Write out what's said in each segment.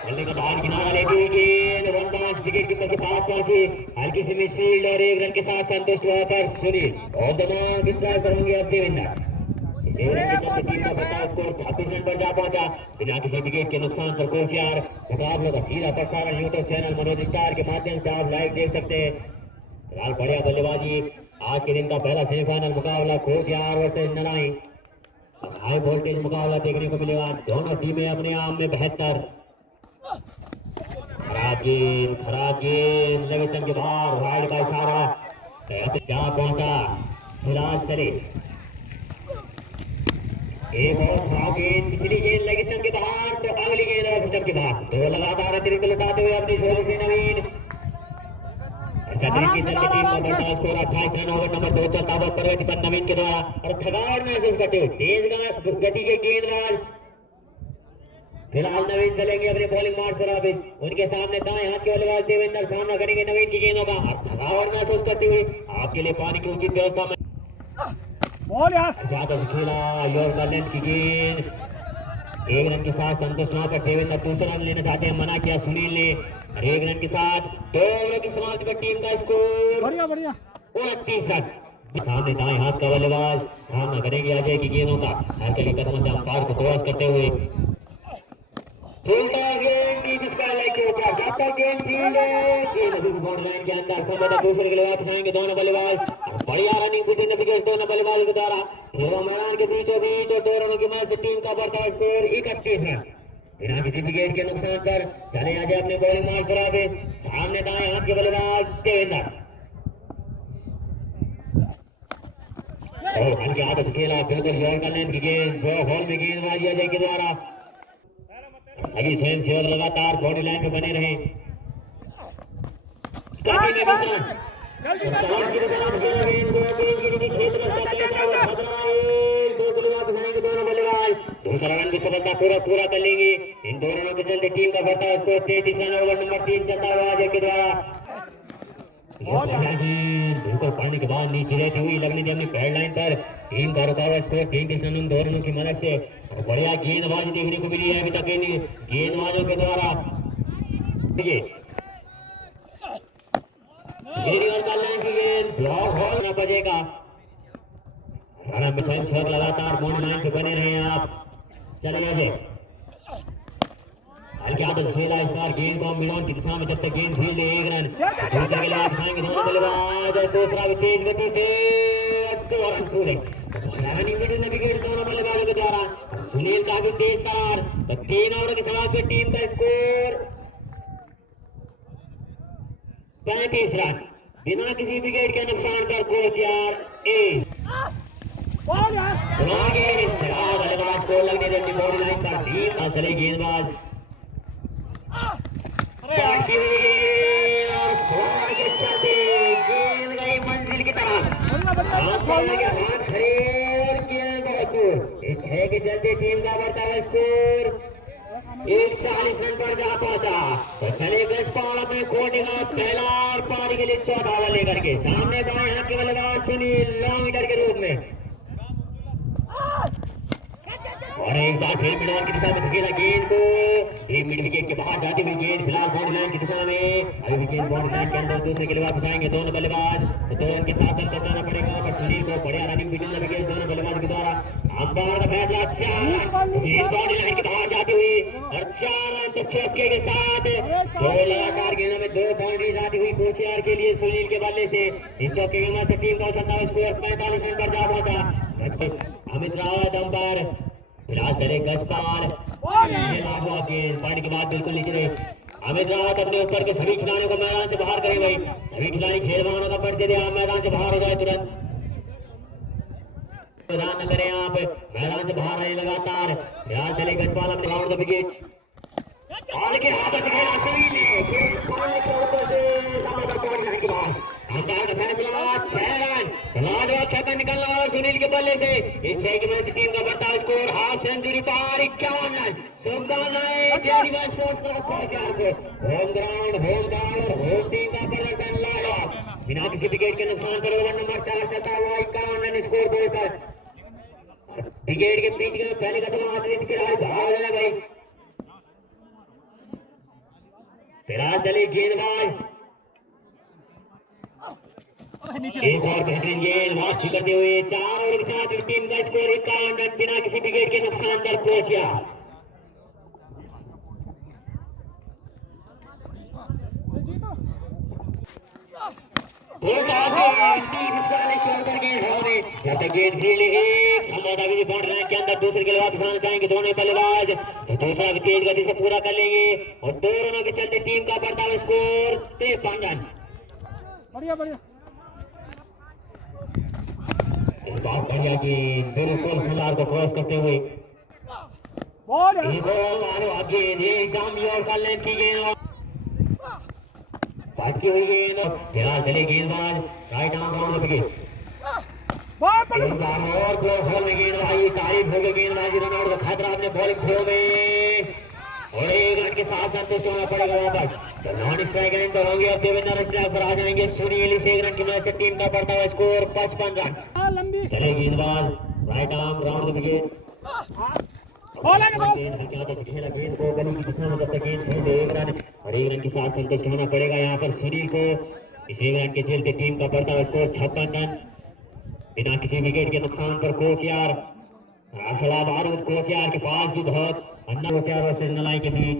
बल्ले का बाहर किनारा लेती हुई गेंद वन बाउंस विकेट कीपर के पास पहुंची, हल्की सी मिसफील्ड और एक रन के साथ संतुष्ट हुआ पर सुनील और दमान डिस्ट्राय करेंगे अब देवेंद्र। इस ओवर के चलते टीम का बड़ा स्कोर 26 रन पर जा पहुंचा बिना किसी विकेट के नुकसान पर। कोच यार मुकाबले का सीधा प्रसारण यूट्यूब चैनल मनोज स्टार के माध्यम से आप लाइव देख सकते हैं। फिलहाल बढ़िया बल्लेबाजी, आज के दिन का पहला सेमीफाइनल मुकाबला कोच यार वर्सेस नलाई। हाई वोल्टेज मुकाबला देखने को मिलेगा, दोनों टीमें अपने आप में बेहतर। खराब गेंद लेग स्टंप के बाहर, राइट का इशारा जा पहुंचा। फिलहाल चले एक और खराब गेंद, पिछली गेंद लेग स्टंप के बाहर तो अगली गेंद और स्टंप के बाहर, दो लगातार अतिरिक्त लौटाते हुए अपनी झोली से नवीन। टीम का बढ़ता स्कोर 28 रन। ओवर नंबर 2 चलता हुआ प्रगति पर नवीन के द्वारा और थकावट महसूस करते हुए तेज गति के गेंदबाज फिलहाल नवीन चलेंगे अपने बॉलिंग मार्च पर वापस। उनके सामने दाएं हाथ के बल्लेबाज देवेंद्र सामना करेंगे नवीन की गेंदों का और थकावट महसूस करते हुए आपके लिए पानी की उचित व्यवस्था में ज्यादा से खेला योर लेंथ की गेंद, एक रन के साथ संतुष्ट वहां पर देवेंद्र दूसरा रन लेना चाहते हैं, मना किया सुनील ने। एक रन के साथ 2 ओवर की समाप्ति पर टीम का स्कोर 29 रन। सामने दाएं हाथ का बल्लेबाज सामना करेंगे अजय की गेंदों का, हल्के कदमों से अंपायर को क्रॉस करते हुए गेंद के ऊपर जब तक गेंद फील्ड लाइन के अंदर संभवतः दूसरे के लिए वापस आएंगे दोनों बल्लेबाज। बढ़िया रनिंग विभिन्न विकेट दोनों बल्लेबाजों के द्वारा मैदान के बीचों बीच और 2 रनों की मदद से टीम का बढ़ता स्कोर 31 रन बिना किसी विकेट के नुकसान पर। चले आगे अपने बॉलिंग मार्च पर आगे, सामने दाएं हाथ के बल्लेबाज देवेंद्र हल्के हाथों से खेला बिल्कुल बॉल का लेंथ की गेंद, बॉल में गेंदबाजी अजय के द्वारा। सभी स्वयं सेवक लगातार बॉडी लाइन पे बने रहे। दूसरा रन भी सफलता पूरा कर लेंगे। इन 2 रनों के चलते टीम का बढ़ता स्कोर 33 रन। ओवर नंबर 3 चलता हुआ अजय के द्वारा बिल्कुल पढ़ने के बाद नीचे रहती हुई लगने दी अपनी पैड लाइन पर। टीम का रुका हुआ स्कोर 33 रन 2 रनों की मदद से। बढ़िया गेंदबाजी देखने को मिली है अभी तक गेंदबाजों के द्वारा। ब्लॉक होना बजेगा, लगातार बॉडी लाइन पे बने रहे आप। चलिए हल्के हाथों से खेला इस बार गेंद को मिलान की दिशा में, जब तक गेंद फील्ड 1 रन दूसरे के लिए आप आएंगे दोनों बल्लेबाज और दूसरा भी तेज गति से 2 रन पूरे दोनों बल्लेबाजों के द्वारा। सुनील का भी तेज तार तो 3 ओवर की समाप्ति पर टीम का स्कोर 35 रन बिना किसी विकेट के नुकसान पर। कोच यार बल्लेबाज को लगने देती बॉडी लाइन पर, टीम चले गेंदबाज गेंद गई मंजिल की तरफ। 6 के चलते टीम का बढ़ता हुआ स्कोर 140 रन पर जा पहुंचा। तो चले गजपाल अपने कोटे का पहला और पारी के लिए चौथा ओवर लेकर के सामने बाएं हाथ के बल्लेबाज सुनील लॉन्ग हीटर के रूप में और एक बार फिर मिडल की दिशा में धकेला गेंद को, एक मिड विकेट के बाहर जाती हुई गेंद फिलहाल बॉडी लाइन की दिशा में। अभी गेंद बॉडी लाइन के अंदर दूसरे के लिए वापस आएंगे दोनों बल्लेबाज। तो 2 रन के साथ करना पड़ेगा पर सुनील को बढ़िया रनिंग बिटवीन द विकेट दोनों बल्लेबाज के द्वारा। अंपायर का फैसला 4 गेंद बॉडी लाइन के बाहर जाती हुई और 4 रन तो चौके के साथ 2 लगातार गेंदों में 2 बाउंड्री जाती हुई कोचियार के लिए सुनील के बल्ले से। इन चौके के मदद से टीम का उछलता हुआ स्कोर 45 रन पर जा पहुंचा। अमित रावत अंपायर फिलहाल चले गजपाल पानी के बाद बिल्कुल नीचे रहे। अमित रावत अपने ऊपर के सभी खिलाड़ियों को मैदान से बाहर करें भाई, सभी खिलाड़ी खेलवानों का परिचय दे, आप मैदान से बाहर हो जाए तुरंत, मैदान न करें आप, मैदान से बाहर रहे लगातार। फिलहाल चले गजपाल अपने राउंड का विकेट के हाथ फैसला 6 रन छक्का निकलने वाला सुनील के बल्ले से। इस 6 की वजह से टीम का बढ़ता स्कोर हाफ सेंचुरी पार 51 रन। शुभकामनाएं स्पोर्ट्स क्लब कोचियार को। होम ग्राउंड और होम टीम का प्रदर्शन लाजवाब बिना किसी विकेट के नुकसान पर। ओवर नंबर 4 चलता हुआ 51 रन स्कोर बोर्ड पर। विकेट के बीच में पहले का चलो भाई फिलहाल चले गेंदबाज एक और बेहतरीन गेंद वापसी करते हुए 4 ओवर के साथ टीम का स्कोर 51 रन बिना किसी विकेट के नुकसान पर पहुंचा। जब तक गेंद फील्ड एक संभवतः भी बाउंड्री लाइन के अंदर दूसरे के लिए वापस आना चाहेंगे दोनों बल्लेबाज तो दूसरा भी तेज गति से पूरा कर लेंगे और 2 रनों के चलते टीम का बढ़ता हुआ स्कोर 53 रन। बढ़िया बढ़िया बहुत बढ़िया गेंद बिल्कुल सीमार को क्रॉस करते हुए एकदम योर का लेंथ की गेंद फाइट की हुई गेंद फिलहाल चले गेंदबाज राइट आर्म राउंड विकेट और क्लोज बॉल में गेंदबाजी तारीफ हो गई गेंदबाजी रन आउट का खतरा अपने बॉलिंग थ्रो में और 1 रन के साथ संतुष्ट होना पड़ेगा वापस तो नॉन स्ट्राइक एंड तो होंगे अब देवेंद्र स्ट्राइक पर आ जाएंगे सुनील इस 1 रन की मदद से टीम का बढ़ता हुआ स्कोर 55 रन। चले गेंदबाज राइट आर्म राउंड विकेट गेंद को गली की दिशा में जब तक गेंद खेलते 1 रन और 1 रन के साथ संतुष्ट होना पड़ेगा यहाँ पर सुनील को इस 1 रन के चलते टीम का बढ़ता हुआ स्कोर 56 रन बिना किसी विकेट के नुकसान पर कोचियार असला बारूद कोचियार के पास भी बहुत अन्ना कोचियार वर्सेस नलाई के बीच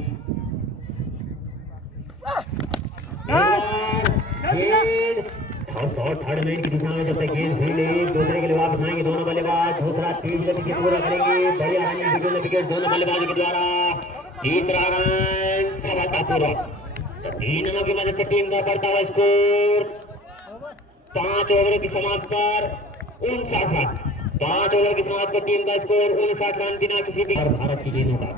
थर्ड लाइन की दिशा में जब तक गेंद फील्ड एक दूसरे के लिए वापस आएंगे दोनों बल्लेबाज दूसरा तेज गति से पूरा करेंगे बढ़िया रनिंग विकेट दोनों बल्लेबाजों के द्वारा तीसरा रन सफलतापूर्वक 3 रनों की मदद से टीम का बढ़ता हुआ स्कोर 5 ओवरों की समाप्त पर 59 रन 5 ओवर की समाप्त पर टीम का स्कोर 59 रन बिना किसी भी भारत की गेंदों का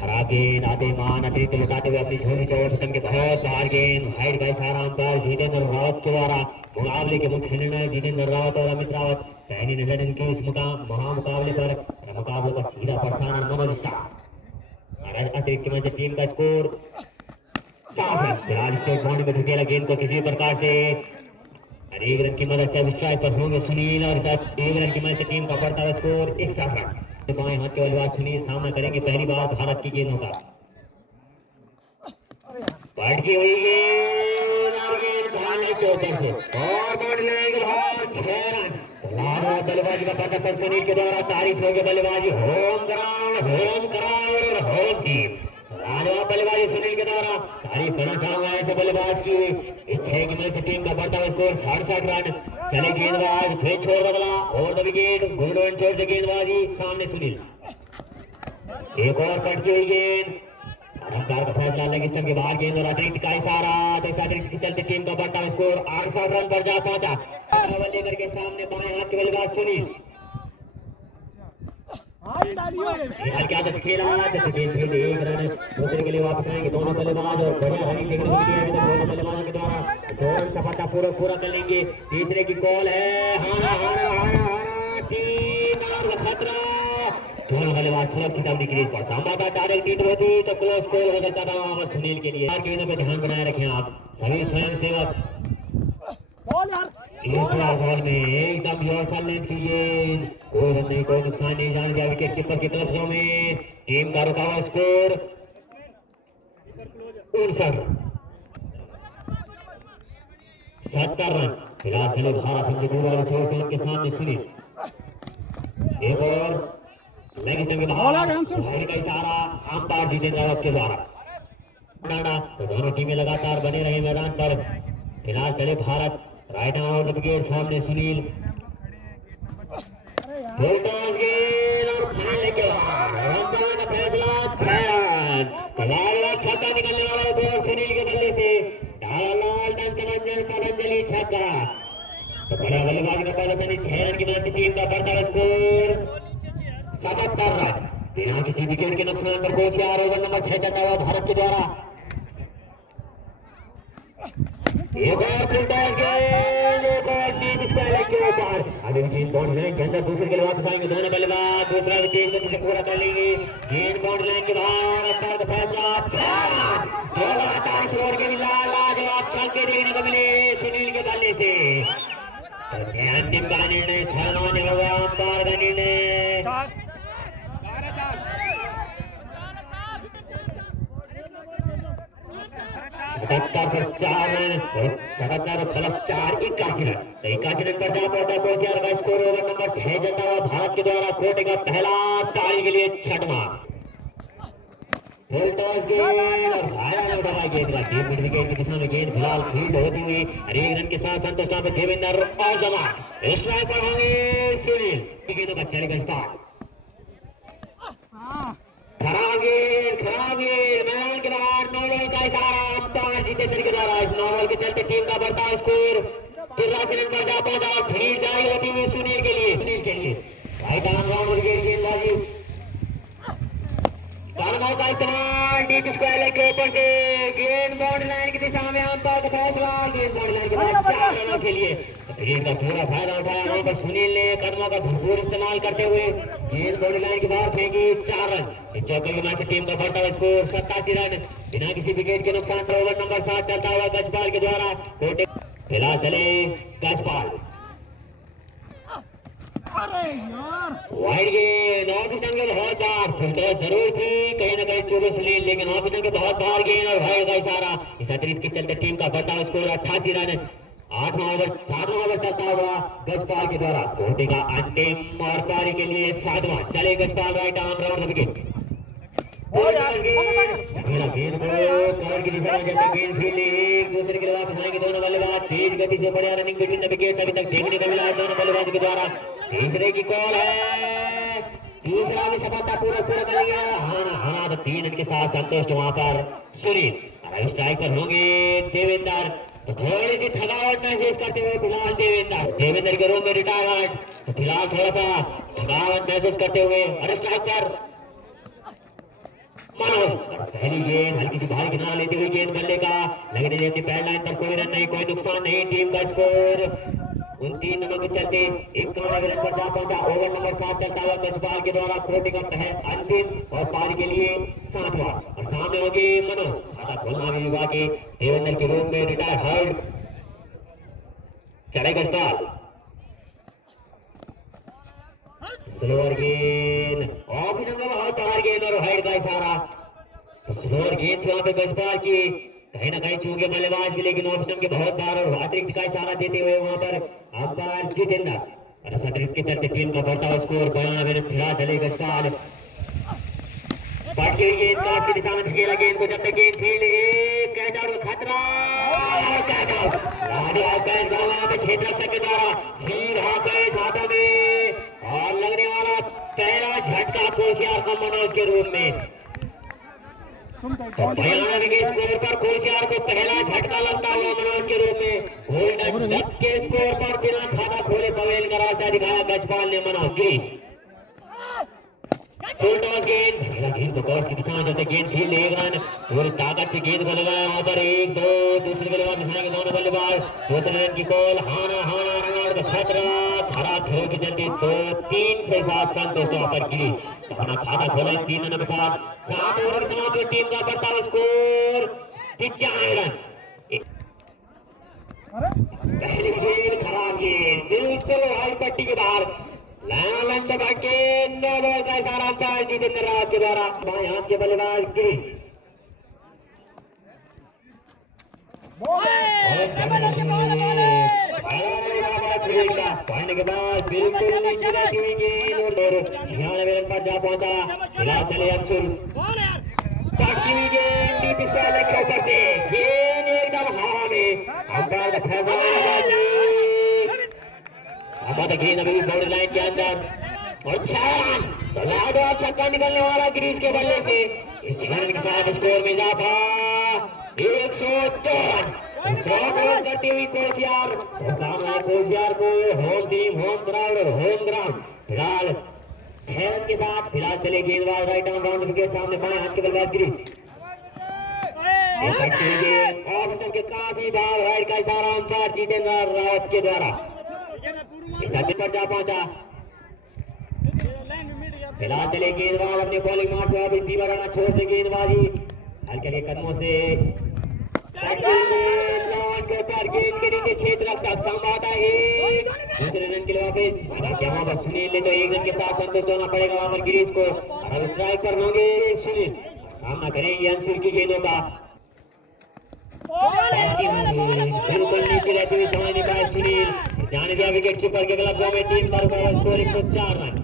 खराब गेंद आदिमान अतिरिक्त लुटाते हुए अपनी झोली से ओवर के बहुत बाहर गेंद हाइड बाई साराम पर जितेंद्र रावत के द्वारा मुकाबले के मुख्य निर्णय जितेंद्र रावत और अमित रावत पहली नजर इनके इस महामुकाबले पर मुकाबले का सीधा प्रसारण मनोज स्टार अतिरिक्त में से टीम का स्कोर साफ है फिलहाल स्टेट बाउंड्री में ढुकेला गेंद को किसी प्रकार से 1 रन की मदद से स्ट्राइक पर होंगे सुनील और साथ 1 रन की मदद से टीम का बढ़ता हुआ स्कोर 61 रन बाएं हाथ के बल्लेबाज सुनील सामना करेंगे पहली बार भारत की गेंदों का बैट की हुई गेंद के ऊपर से और बाउंड्री लेंगे बहुत 6 रन बल्लेबाजी का प्रदर्शन सुनील के द्वारा तारीफ होगी बल्लेबाजी होम ग्राउंड और होम टीम बल्लेबाजी सुनील के द्वारा तारीफ करना चाहूंगा ऐसे बल्लेबाज की इस 6 की मदद से टीम का बढ़ता हुआ स्कोर 67 रन चले गेंदबाज फिर छोड़ बदला और द विकेट गुड एंड छोड़ से गेंदबाजी सामने सुनील एक और कट की हुई गेंद रफ्तार का फैसला लेग स्टंप के बाहर गेंद और अतिरिक्त का इशारा तो इस अतिरिक्त के चलते टीम का बढ़ता हुआ स्कोर 68 रन पर जा पहुंचा लेकर के सामने बाएं हाथ के बल्लेबाज सुनील क्या दस खेला जैसे गेंद खेल 1 रन दूसरे के लिए वापस आएंगे दोनों बल्लेबाज और बढ़िया रनिंग देखने को मिली है दोनों बल्लेबाजों के द्वारा 2 रन सफलतापूर्वक पूरा कर लेंगे तीसरे की कॉल है हारा 3 रन का खतरा दोनों बल्लेबाज सुरक्षित अपनी क्रीज पर संवाददाता टारगेट टीम होती तो क्लोज स्कोर हो सकता था वहां पर सुनील के लिए गेंदों पे ध्यान बनाए रखें आप सभी स्वयं सेवक बॉल में एकदम योर पर लेंथ की गेंद कोई रन नहीं कोई नुकसान नहीं जान गया विकेट कीपर की तरफ में टीम का रुका हुआ स्कोर 70 रन फिलहाल चले भारत छोर से उनके सामने सुनील एक और लेग स्टंप के बाहर का इशारा अंपायर जितेंद्र रावत के द्वारा तो दोनों टीमें लगातार बने रहे मैदान पर फिलहाल चले भारत राइट आउट विकेट सामने सुनील फैसला 6 रन छक्का निकलने वाला सुनील के बल्ले से पतंजलि छक्का तो बड़ा बल्लेबाजी का प्रदर्शन 6 रन की मदद से टीम का बढ़ता स्कोर 77 रन बिना किसी विकेट के नुकसान पर कोचियार ओवर नंबर 6 चलता हुआ भारत के द्वारा एक और फुलटॉस गेंद एक और टीम स्क्वायर के ऊपर अभी गेंद बाउंड्री लाइन के अंदर दूसरे के लिए वापस आएंगे दोनों बल्लेबाज दूसरा विकेट गति से पूरा कर लेंगे गेंद बाउंड्री लाइन के बाहर अंपायर का फैसला अच्छा लगातार छोड़ के लाजवाब छक्के देखने को मिले सुनील के बल्ले से अंतिम का निर्णय सामान्य होगा अंपायर का निर्णय 77 पर 4 रन और 77 प्लस 4 81 रन। तो 81 रन पर जा पहुंचा कोशियार का स्कोर ओवर नंबर 6 चलता हुआ भारत के द्वारा कोटे का पहला, पारी के लिए छठवां। फुल टॉस गेंद और भाया ने उठाया गेंद का टीम मिड विकेट की दिशा में गेंद फिलहाल फील्ड होती हुई और एक रन के साथ संतोष पे देवेंद्र और जमा स्ट्राइक पर होंगे सुनील। गेंदों का चलेगा स्टार्ट, खराब गेंद मैदान के बाहर, नौबॉल का इशारा अंपायर जितेंद्र के द्वारा। इस नौबॉल के चलते टीम का बढ़ता स्कोर 83 रन पर जा पहुंचा और भीड़ जारी होती हुई सुनील के लिए राइट आर्म राउंड विकेट गेंदबाजी का इस्तेमाल डीप स्क्वायर लेग के ऊपर से गेंद बाउंड्री लाइन की दिशा में, अंपायर का फैसला गेंद बाउंड्री लाइन के बाद 4 रनों के लिए। गेंद का पूरा फायदा उठाया वहां पर सुनील ने कदमों का भरपूर इस्तेमाल करते हुए गेंद बाउंड्री लाइन के बाहर फेंकी, 4 रन। इस चौके के मैच से टीम का बढ़ता हुआ स्कोर 87 रन बिना किसी विकेट के नुकसान पर ओवर नंबर 7 चलता हुआ गजपाल के द्वारा कोटे फिलहाल चले गजपाल। वाइड गेंद ऑफिसर के बहुत बार फुलटॉस जरूर थी कहीं ना कहीं चूके सुनील, लेकिन ऑफिसर के बहुत बार गेंद और भाई का इशारा। इस अतिरिक्त के चलते टीम का बढ़ता स्कोर 88 रन 7वां ओवर चलता हुआ गजपाल के द्वारा कोटे का अंतिम और पारी के लिए 7वां। चले Gajpal right arm round wicket गेंद की दिशा में जैसे गेंद फील्ड एक दूसरे के लिए वापस आएंगे दोनों बल्लेबाज, तेज गति से बढ़िया रनिंग बिटवीन द विकेट्स अभी तक देखने को मिला है दोनों बल्लेबाजों के द्वारा। तीसरे की कॉल है, तीसरा भी सफलता पूरा कर लिया। हाना तो 3 रन के साथ संतुष्ट वहां पर सुनील। स्ट्राइक पर होंगे देवेंद्र, तो थोड़ी सी थकावट महसूस करते हुए फिलहाल देवेंद्र के रूम में रिटायर्ड, तो फिलहाल थोड़ा सा थकावट महसूस करते हुए और स्ट्राइक पर मनोज। पहली गेंद हल्की सी बाहर किनारा लेते हुए गेंद बल्ले का लगने देती पैड लाइन पर, कोई रन नहीं, कोई नुकसान नहीं। टीम का स्कोर 29 रनों के चलते 51 रन पर जा पहुंचा। ओवर नंबर 7 चलता हुआ गजपाल के द्वारा कोटे का अंतिम और पारी के लिए 7वां। और सामने होगी मनोज, खाता खोलना भी विभाग के देवेंद्र के रूप में रिटायर। चढ़े गजपाल स्लोअर गेंद ऑफिसर का बहुत बाहर गेंद और हाइड का इशारा। स्लोअर गेंद वहां पे गजपाल की कहीं ना कहीं चूके बल्लेबाज भी, लेकिन ऑफिसर के बहुत बार और अतिरिक्त का इशारा देते हुए वहां पर अंपायर जितेंद्र और अतिरिक्त के चलते टीम का बढ़ता हुआ स्कोर 92 रन। फिलहाल चले गजपाल पाट की गेंद काश की दिशा में धकेला गेंद को, जब तक गेंद फील्ड एक कैच आउट खतरा कैच आउट क्षेत्र के द्वारा सीधा कैच हाथों में और लगने वाला पहला झटका कोशियार को मनोज के रूप में। तो 92 के स्कोर पर कोशियार को पहला झटका लगता हुआ मनोज के रूप में। गोल्डन डक के स्कोर पर बिना खाता खोले पवेल का रास्ता दिखाया गजपाल ने। मनोज गिरीश फुल टॉस गेंद को टॉस की दिशा में चलते गेंद फील्ड एक रन पूरी ताकत से गेंद को लगाया वहां पर 1-2 दूसरे बल्लेबाज बिछाएंगे दोनों बल्लेबाज। दूसरे रन की कॉल हाना रनआउट का खतरा खरा थ्रो के चलते 2-3 के साथ संतोष वहां पर गिरीश अपना खाता खोला 3 रन के साथ। 7 ओवर की समाप्ति टीम का बढ़ता हुआ स्कोर 95 रन। पहली गेंद खराब गेंद बिल्कुल वाइड पट्टी के बाहर लाइन से भाग के नो बॉल का इशारा अंपायर जितेंद्र रावत के द्वारा। बाएं हाथ के बल्लेबाज गिरीश पढ़ने के बाद बिल्कुल नीचे रहती हुई गेंद और 96 रन पर जा पहुंचा। फिलहाल चले अक्षुल पटकी हुई गेंद डीप स्क्वायर लेग के ऊपर से गेंद एकदम हवा में, अंपायर का फैसला गेंद अभी बाउंड्री लाइन के अंदर और 6 रन। तो लाडो छक्का निकलने वाला गिरीश के बल्ले से इस 6 रन के साथ स्कोर में इजाफा 102 रन। करती हुई कोशियार को होम टीम होम क्राउड और होम ग्राउंड फिलहाल 6 रन के साथ। फिलहाल चले गेंदबाज राइट आर्म राउंड विकेट सामने बाएं हाथ के बल्लेबाज गिरीश ऑफिसर के काफी बार राइट का इशारा अंपायर जितेंद्र रावत के द्वारा इस पर जा पहुंचा। फिलहाल चले गेंदबाज अपने बॉलिंग मार्च में अभी दीवार रना छोर से गेंदबाजी हल्के हल्के कदमों से गेंद के नीचे क्षेत्र रक्षक संभावता एक दूसरे रन के लिए वापस वहां पर सुनील ने तो 1 रन के साथ संतुष्ट होना पड़ेगा वहां पर गिरीश को। अब स्ट्राइक पर होंगे सुनील, सामना करेंगे अंशुल की गेंदों का। बिल्कुल नीचे रहते हुए समझ नहीं पाए सुनील, जाने दिया विकेट कीपर के गलत में 3 पर स्कोर 104 रन।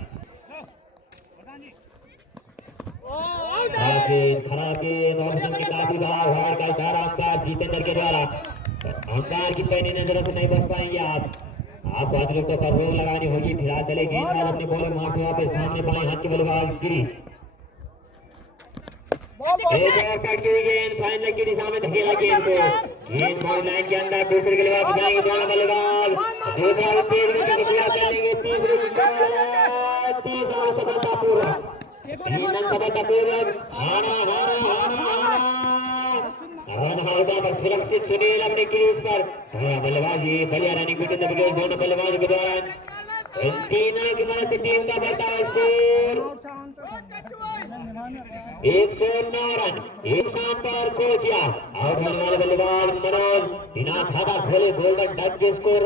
खराब गेंद ऑप्शन के काफी बाहर, वार्ड का इशारा अंपायर जितेंद्र के द्वारा। अंपायर की पैनी नजरों से नहीं बच पाएंगे आप बादलों को पर रोक लगानी होगी। फिलहाल चले गेंदबाज अपनी बॉलिंग मार्च वापस सामने बाएं हाथ के बल्लेबाज गिरीश। एक और काटती हुई गेंद फाइनल की दिशा में धकेला गेंद को, गेंद बॉल लाइन के अंदर दूसरे के लिए वापस आएंगे दोनों बल्लेबाज। दूसरा विकेट पूरा कर लेंगे, तीसरे विकेट, तीसरा सफलतापूर्वक सुरक्षित सुनील अपने क्रीज पर बल्लेबाजी बढ़िया रनिंग विकेट दोनों बल्लेबाजों के द्वारा इन तीनों की मदद से टीम का बढ़ता है स्कोर 109 रन। एक स्थान पर कोचिया आउट होने वाले बल्लेबाज मनोज बिना खाता खोले गोल्डन डक के स्कोर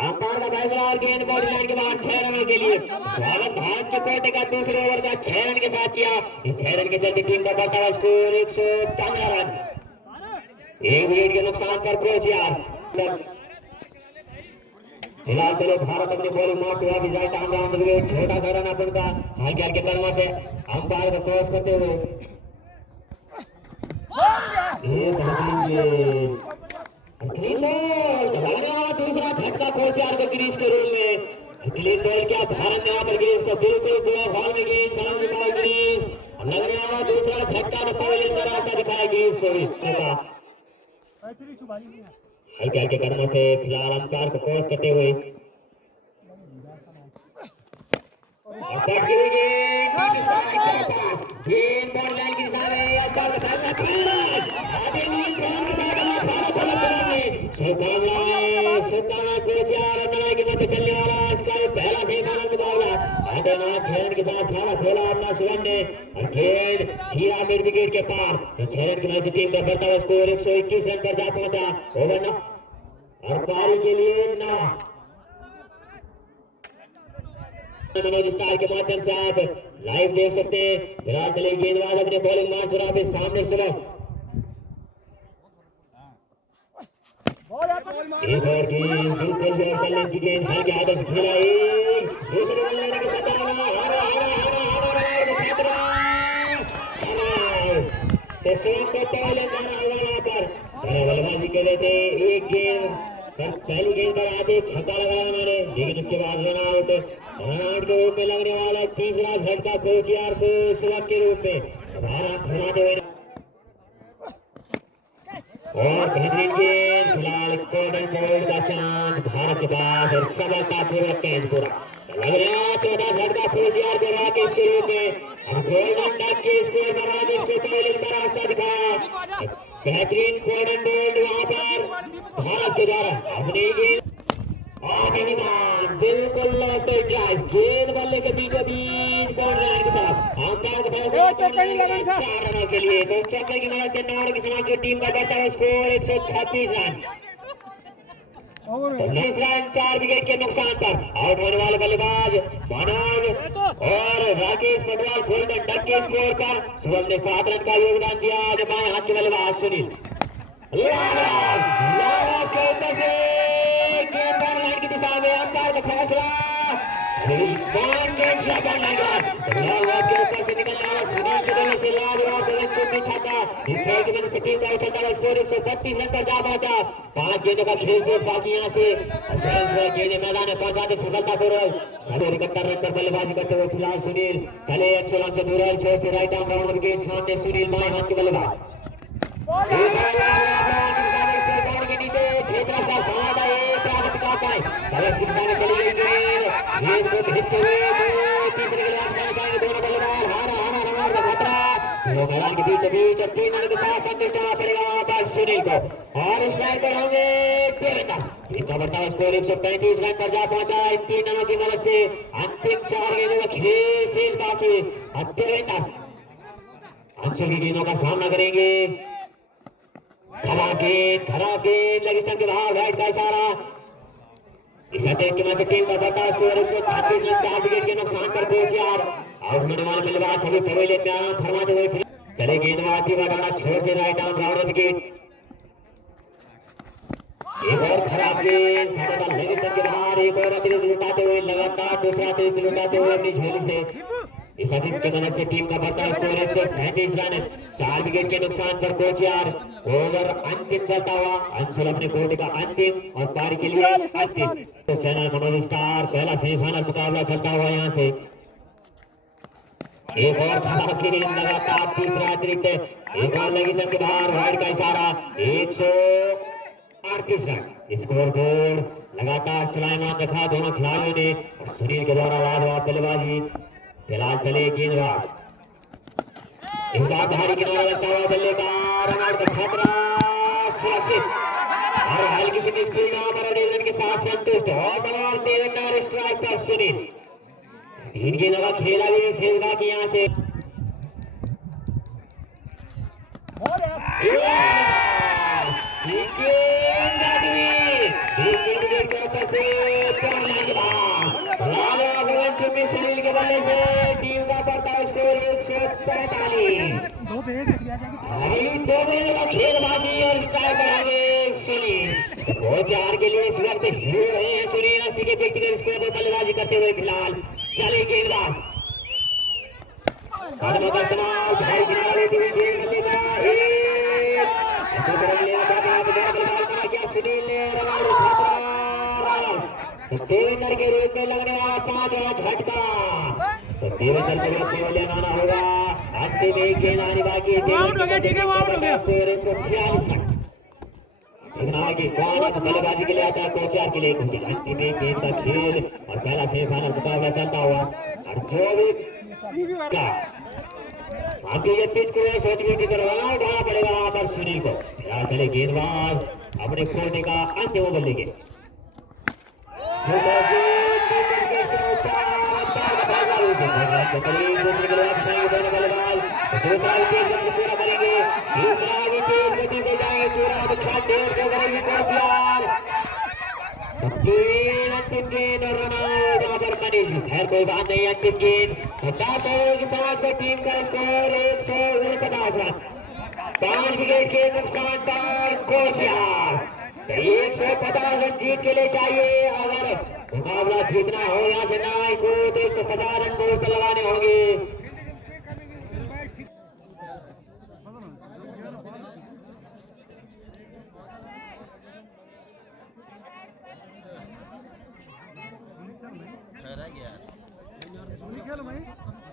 अंपायर का फैसला और गेंद बॉडी लाइन के बाहर 6 रनों के लिए स्वागत भारत के कोटे का दूसरे ओवर का 6 रन के साथ किया। इस 6 रन के चलते टीम का बढ़ता हुआ स्कोर 115 रन। एक विकेट के नुकसान पर कोचियार। फिलहाल चले भारत अपनी बॉलिंग मार्च हुआ राइट आर्म राउंड विकेट, छोटा सा रन अपन का हल्के हल्के कर्मा से अंपायर को क्रॉस करते हुए दूसरा झटका कोचियार को गिरीश के रूम में क्लीन बॉल क्या भारत ने पर गिरीश को बिल्कुल बॉल में गेंद सामने पाई गिरीश लगने वाला दूसरा झटका ने पवेलियन में रास्ता दिखाया गिरीश को भी हल्के हल्के कर्मों से फिलहाल अंपायर को क्रॉस करते हुए गेंद बॉल लाइन की दिशा में अंपायर का फैसला आगे नीचे के साथ शुभकामनाएं कोचियार के मध्य चलने वाला इसका पहला सेमीफाइनल मुकाबला आदिनाथ छेरन के साथ खाना खोला अपना सुवन ने गेंद सीधा मिड विकेट के पार। छेरन की मदद से टीम का बढ़ता हुआ स्कोर 121 रन पर जा पहुंचा। ओवर न और पारी के लिए ना मनोज स्टार के माध्यम से आप लाइव देख सकते हैं। फिलहाल चले गेंदबाज अपने बॉलिंग मार्च पर आप सामने सुनो एक और गेंद बिल्कुल जोर करने की गेंद हल्के हाथों से खेला दूसरे बल्ले के साथ तो स्वयं को पहले जाना होगा वहां पर बल्लेबाजी कर रहे थे। एक गेंद पहली गेंद पर आधे छक्का लगाया उन्होंने, लेकिन उसके बाद रन आउट के रूप में लगने वाला तीसरा झटका कोचियार को स्वयं के रूप में भारत घुमाते हुए और बेहतरीन गेंद फिलहाल गोल्डन गोल्ड का चांस भारत के पास और सफलतापूर्वक कैच पूरा लग रहा है। चौथा झटका कोचियार को राकेश के रूप में गोल्डन डक के स्कोर पर राकेश को पहले का रास्ता दिखाया। बेहतरीन गोल्डन गोल्ड वहां पर भारत के द्वारा अपनी गेंद बिल्कुल लौटे ड्राइव गेंद बल्ले के बीचों बीच बाउंड्री लाइन की तरफ अंपायर का फैसला 4 रनों के लिए तो चक्कर की मदद से नौड़ की समाज की टीम का बढ़ता हुआ स्कोर 136 रन। 19 रन 4 विकेट के नुकसान पर आउट होने वाले बल्लेबाज मनोज और राकेश पटवाल गोल्डन डक के स्कोर पर शुभम ने 7 रन का योगदान दिया। बाएं हाथ के बल्लेबाज सुनील की दिशा में अंपायर का फैसला स्कोर 132 रन पर जा पहुंचा। 5 गेंदों का खेल शेष बाकी यहाँ से गेंद मैदान में पहुंचाते सफलतापूर्वक 71 रन पर बल्लेबाजी करते हुए फिलहाल सुनील चले 100 रन के दूर छोर से राइट आर्म राउंड विकेट सामने सुनील बाएं हाथ के बल्लेबाज के नीचे क्षेत्र सा समाधा की दिशा में चली गई गेंद को हिटते हुए तीसरे के लिए दोनों बल्लेबाज रनआउट का खतरा मैदान के बीच 3 रन के साथ संदेश डालना पड़ेगा वहां पर सुनील को और स्ट्राइक पर होंगे इनका बढ़ता स्कोर 135 रन पर जा पहुंचा। 3 रनों की मदद से अंतिम 4 गेंदों का खेल शेष बाकी अंशुल की गेंदों का सामना करेंगे। खराब गेंद लेग स्टंप के बाहर राइट का इशारा इस अटैक की मदद से टीम का बढ़ता स्कोर 136 रन 4 विकेट के नुकसान पर कोचियार आउट होने वाले बल्लेबाज सभी पवेलियन में आराम फरमाते हुए चले गेंदबाज की बढ़ाना छोर से राइट आर्म राउंडर विकेट। एक और खराब गेंद सादा लेग के बाहर, एक और अतिरिक्त लुटाते हुए लगातार दूसरा अतिरिक्त लुटाते हुए अपनी झोली से इस अतिरिक्त की मदद से टीम का बढ़ता स्कोर 137 रन। 4 विकेट के नुकसान पर कोचियार ओवर अंतिम चलता हुआ अंशुल अपने कोर्ट का अंतिम और पारी के लिए अंतिम। तो चैनल मनोज स्टार पहला सेमीफाइनल मुकाबला चलता हुआ यहाँ से एक और खराब गेंद लगातार तीसरा अतिरिक्त, एक और लगी के बाहर वाइड का इशारा 138 रन। स्कोर बोर्ड लगातार चलायमान रखा दोनों खिलाड़ियों ने और सुनील के द्वारा लाजवाब बल्लेबाजी। फिलहाल चले गेंदबाज इस बार धारी किनारा लगता हुआ बल्ले का रन आउट का खतरा सुरक्षित और हल्की सी स्पीड रन के साथ संतुष्ट और तेज स्ट्राइक पर सुनील। 3 गेंद का खेला भी सेवगा की यहाँ से सुनील के बल्ले से टीम का बढ़ता स्कोर 145। 2 गेंद का खेल बाकी और स्ट्राइक बढ़ाएंगे सुनील। कोचियार के लिए इस वक्त हीरो रहे हैं सुनील। 80 के व्यक्तिगत स्कोर पर बल्लेबाजी करते हुए फिलहाल चले गेंदबाज सुनील ने देवेंद्र के रूप में लगने वाला 5 और झटका। तो देवेंद्र के रूप में लेना होगा अंतिम एक गेंद आने बाकी है। Score 146 run. देखना कि कौन बल्लेबाजी के लिए आता है कोचियार के लिए क्योंकि अंतिम एक गेंद का खेल और पहला सेमीफाइनल मुकाबला चलता हुआ और जो भी आपकी ये पिच को सोच में रन उठाना पड़ेगा पर सुनील को। फिलहाल चले गेंदबाज अपने कोर्ट का अंतिम ओवर लेंगे। कोई बात नहीं अंतिम गेंद 50 ओवर के साथ टीम का स्कोर 149 रन। 5 विकेट के नुकसान पर कोचियार 150 रन जीत के लिए चाहिए। अगर मुकाबला जीतना हो यहाँ से ना को तो 150 रन बोर्ड पर लगाने होंगे।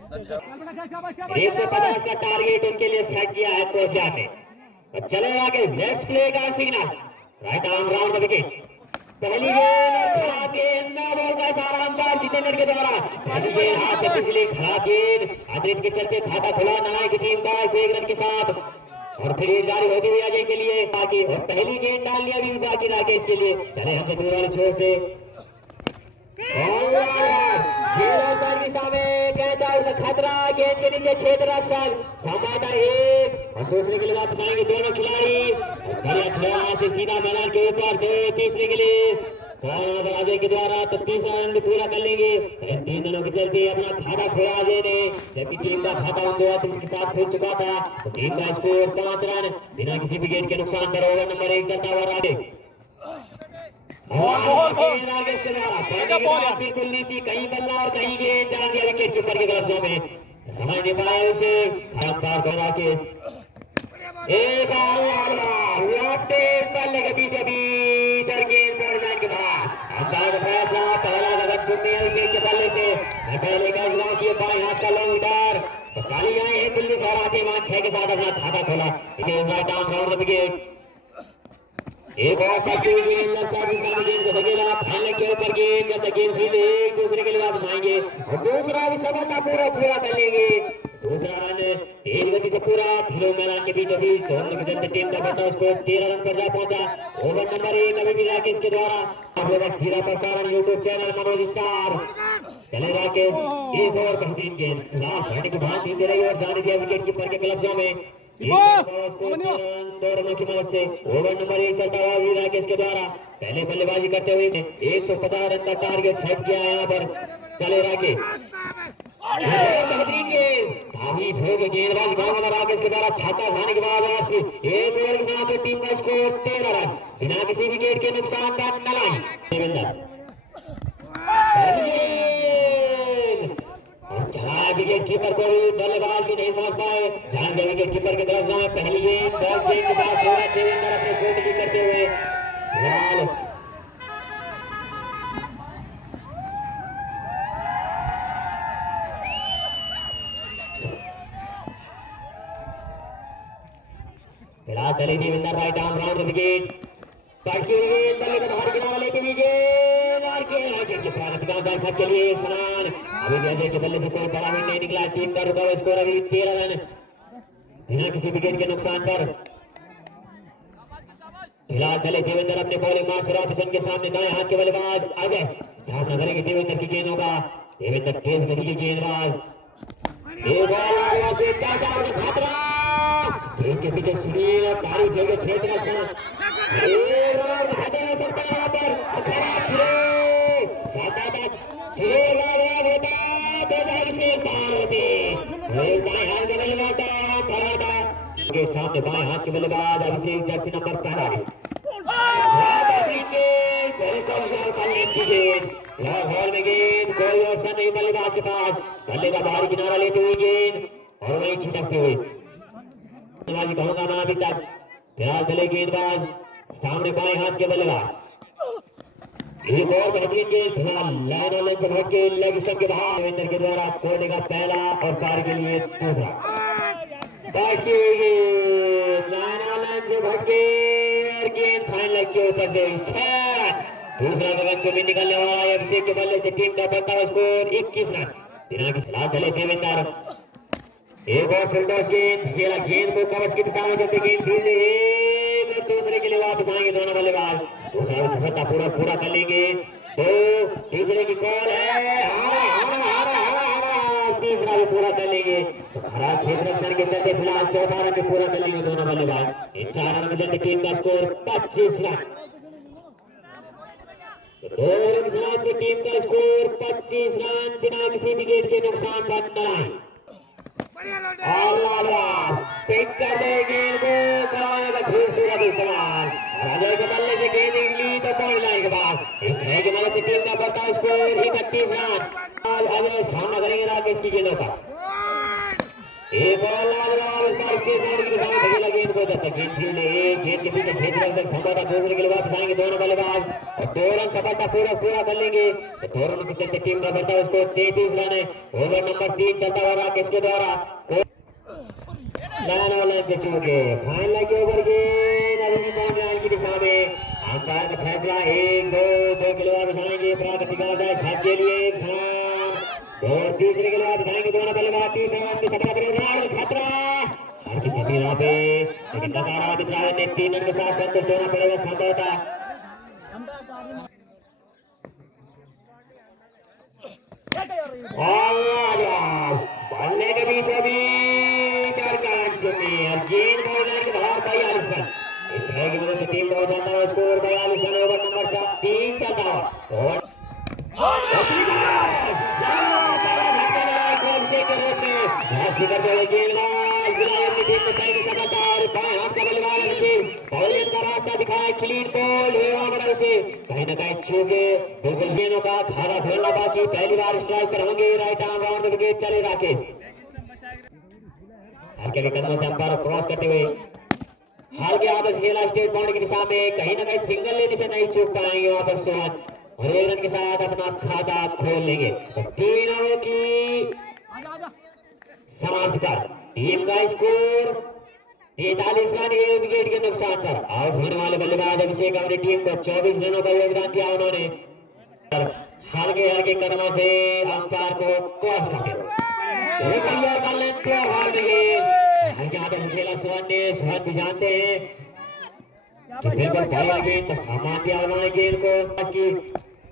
अच्छा 150 का टारगेट उनके लिए सेट किया है कोचियार ने। अब चलेगा कि लेट्स प्ले का signal right arm round the wicket. पहली गेंद खराब गेंद ना बॉल का इशारा अंपायर जितेंद्र के द्वारा। पहली गेंद हाथ से पिछली खराब गेंद अतिरिक्त के चलते खाता खुला नारायण की टीम का 1 रन के साथ और फिर जारी होती हुई अजय के लिए बाकी और पहली गेंद डाल लिया अभी बाकी राकेश के लिए। चले हम दूर वाले छोर से खतरा गेंद के नीचे क्षेत्र रक्षक संभावना 1 और दूसरे के लिए वापस आएंगे दोनों खिलाड़ी से सीधा मैदान के ऊपर 2 तीसरे के लिए अजय के द्वारा तो तीसरा रन पूरा कर लेंगे। 3 रनों के चलते अपना खाता खोया अजय ने जबकि टीम का खाता उन 2 के साथ खुल चुका था। तो टीम का स्कोर 5 रन बिना किसी विकेट के नुकसान पर ओवर नंबर 1 चलता हुआ आगे बिल्कुल नीचे कहीं बल्ला और कहीं गेंद चला दिया विकेट कीपर के कब्जों में समझ नहीं पाया उसे एक बल्ले के बीच बीच और गेंद पड़ जाने के बाद अंपायर फैसला पहला जगत चुनने विकेट के बल्ले से पहले का इस्तेमाल किए बाएं हाथ का लॉन्ग हिटर तो काली आए हैं दिल्ली से आते मान 6 के साथ अपना खाता खोला राउंड विकेट। एक और गेंद के ऊपर गेंद जब तक गेंद फील्ड एक दूसरे के लिए वापस आएंगे और दूसरा भी सफलता पूरा कर लेंगे। दूसरा रन तेज गति से पूरा फिलो मैदान के बीचों बीच दोनों के चलते टीम का बेहतर स्कोर 13 रन पर जा पहुंचा। ओवर नंबर 1 अभी भी राकेश के द्वारा आप लोग सीधा प्रसारण यूट्यूब चैनल मनोज स्टार चले राकेश। एक और बेहतरीन गेंद बैटिंग को भाग नीचे रही और जाने दिया विकेट कीपर के कब्जों में। 2 रनों की मदद से ओवर नंबर 1 चलता हुआ भी राकेश के द्वारा पहले बल्लेबाजी करते हुए 150 रन का टारगेट सेट किया है यहाँ पर। चले राकेश बेहतरीन गेंद काफी भोग गेंदबाज गांव में राकेश के द्वारा छक्का खाने के बाद वापसी एक ओवर के साथ टीम का स्कोर 13 रन बिना किसी विकेट के नुकसान का न लाई देवेंद्र और चलाया विकेट कीपर को भी बल्लेबाज भी नहीं समझ पाए ध्यान दे विकेट कीपर की तरफ से पहली गेंद बॉल गेंद के बाद देवेंद्र अपने कोर्ट की करते हुए फिलहाल चली Devendra right arm round wicket पटकी हुई गेंद बल्ले का बाहर किनारा लेके भी गेंद और के प्रारंभिक दर्शक के लिए एक सलान अभी जैसे के बल्ले से कोई बड़ा हिट नहीं निकला टीम का रुका हुआ स्कोर अभी 13 रन बिना किसी विकेट के नुकसान पर फिलहाल चले देवेंद्र अपने बॉलिंग मार्क पर ऑप्शन के सामने दाएं हाथ के बल्लेबाज अजय सामना करेंगे देवेंद्र की गेंदों का देवेंद्र तेज गति की गेंदबाज खतरा इसके पीछे सुनील और तारीफ है क्षेत्र का सकता है यहाँ पर सामने बाएं हाथ के बल्लेबाज अभिषेक जर्सी नंबर 45 हॉल में गेंद कोई ऑप्शन नहीं बल्लेबाज के पास बल्ले का बाहरी किनारा लेते हुए गेंद और वहीं छिटकते हुए कहूंगा मैं अभी तक फिलहाल चले गेंदबाज सामने बाएं हाथ के बल्लेबाज एक और बेहतरीन गेंद फिलहाल लाइन और लाइन से भटक के लेग स्टंप के बाहर देवेंद्र के द्वारा कोने का पहला और पार के लिए दूसरा बैठती हुई गेंद लाइन और लाइन से भटके और गेंद फाइनल के ऊपर से 6 दूसरा गगन चुम्बी निकलने वाला है अभिषेक के बल्ले से टीम का बढ़ता स्कोर 21 रन बिना की सलाह चले देवेंद्र एक और फील्डर्स गेंद खेला गेंद को कवच की दिशा में चलते गेंद फील्ड एक दूसरे के लिए वापस आएंगे दोनों बल्लेबाज दूसरा भी सफलता पूरा कर लेंगे तो तीसरे की कॉल है तीसरा भी पूरा कर लेंगे तो हरा क्षेत्र रक्षण के चलते फिलहाल 14 रन में पूरा कर लेंगे दोनों बल्लेबाज इन 4 रन में चलते टीम का स्कोर 25 रन दो ओवर के साथ टीम का स्कोर 25 रन बिना किसी विकेट के नुकसान पर न और लाडवा पिक कर दे गेंद को कराएगा खूबसूरत इस्तेमाल अजय के बल्ले से गेंद निकली तो पॉइंट लाइन के बाद इस छह की मदद से टीम का बढ़ता स्कोर 31 रन अजय सामना करेंगे राकेश की गेंदों का एक और लाजवाब इस बार स्टेट बोर्ड के सामने धकेला गेंद को जब तक गेंद फील्ड एक गेंद के पीछे क्षेत्र तक संभवतः दूसरे के लिए वापस आएंगे दोनों बल्लेबाज और 2 रन सफलता पूरा कर लेंगे तो 2 रन के चलते टीम का बढ़ता स्कोर 33 रन है ओवर नंबर 3 चलता हुआ राकेश के द्वारा से चूके फाइनल के ओवर गेंद अभी भी बाउंड्री लाइन की दिशा में अंपायर का फैसला 1-2 के लिए वापस आएंगे प्राप्त के लिए एक सलाम और तीसरे के लिए वापस आएंगे दोनों बल्लेबाज तीसरे रन की सफलता करेंगे खतरा हर किसी भी यहाँ पे लेकिन लगातार मित्राओं ने 3 रन के साथ संतुष्ट होना पड़ेगा संभवतः बल्ले के बीचों बीच और गेंद बॉल के बाहर 42 रन इस छह की वजह से टीम को जाता है स्कोर 42 रन ओवर नंबर 3 चलता है और करते हुए गेंदबाज बिलाल अपनी टीम में पहली सफलता और बाएं हाथ का बल्लेबाज अभिषेक बॉलिंग का रास्ता दिखाया क्लीन बॉल हुआ बड़ा उसे कहीं न कहीं चूके बिल्कुल गेंदों का धारा खेलना बाकी पहली बार स्ट्राइक पर होंगे राइट आर्म राउंड विकेट चले राकेश हल्के के कदमों से अंपायर क्रॉस करते हुए हल्के हाथों से खेला स्टेट बाउंड्री की दिशा में कहीं न कहीं सिंगल लेने से नहीं चूक पाएंगे वापस सोहन और 1 रन के साथ अपना खाता खोल लेंगे तो 3 ओवर की समाप्त कर टीम का स्कोर 43 रन 1 विकेट के नुकसान पर आउट होने वाले बल्लेबाज अभिषेक अपनी टीम को 24 रनों का योगदान दिया उन्होंने हल्के कदमों से अंपायर को क्रॉस करके खेला सुहन भी जानते हैं गेंद सामान दिया उन्होंने गेंद को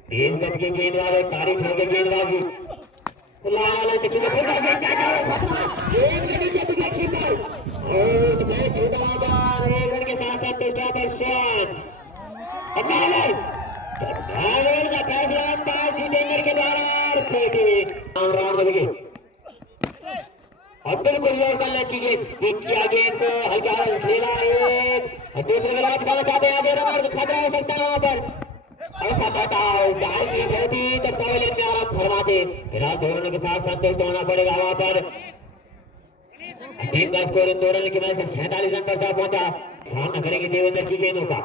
टीम के गेंदबाज तारीफ होगी गेंदबाजी के साथ साथ फैसला जीतेंद्र के द्वारा और बिल्कुल जोर कर लगी गेंद किया गेंद को हल्का खेला और दूसरे में वापस आना चाहते हैं अजय रबार को खतरा हो सकता है वहां पर ऐसा बताओ डाल की होती तो पवेलियन में आराम फरमाते फिलहाल दोनों के साथ संतुष्ट होना पड़ेगा वहां पर टीम का स्कोर इन दोनों की वजह से 47 रन पर जा पहुंचा सामना करेंगे देवेंद्र की गेंदों का